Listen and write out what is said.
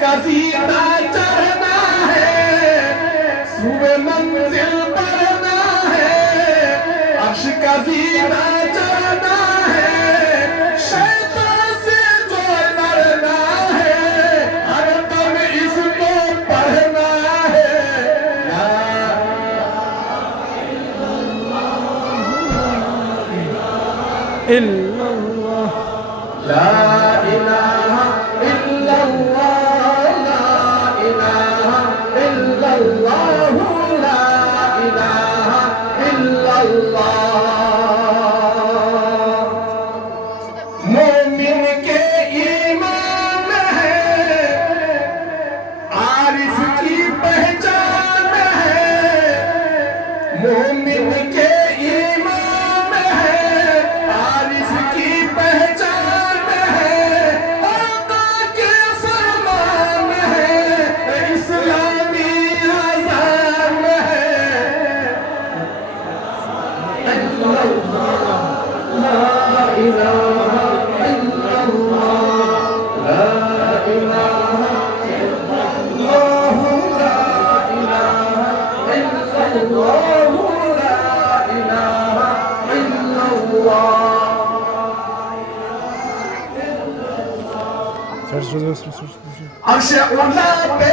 का सीना चढ़ना है, सुबह मंजिल बढ़ना है। अर्श का सीना चढ़ना है, शैतान से जो लड़ना है, हर दम इसको पढ़ना है। ला इलाहा इल्लल्लाह, ला इलाहा इल्लल्लाह, ला इलाहा इल्लल्लाह। मोमिन के ईमान है, आरिफ की पहचान है। मोमिन के ईमान है, आरिफ की पहचान है। आका के फरमान है, इस्लामी अज़ान है। ला इलाहा इल्लल्लाह, ला इलाहा इल्लल्लाह, ला इलाहा इल्लल्लाह, ला इलाहा इल्लल्लाह। अर्श उला पे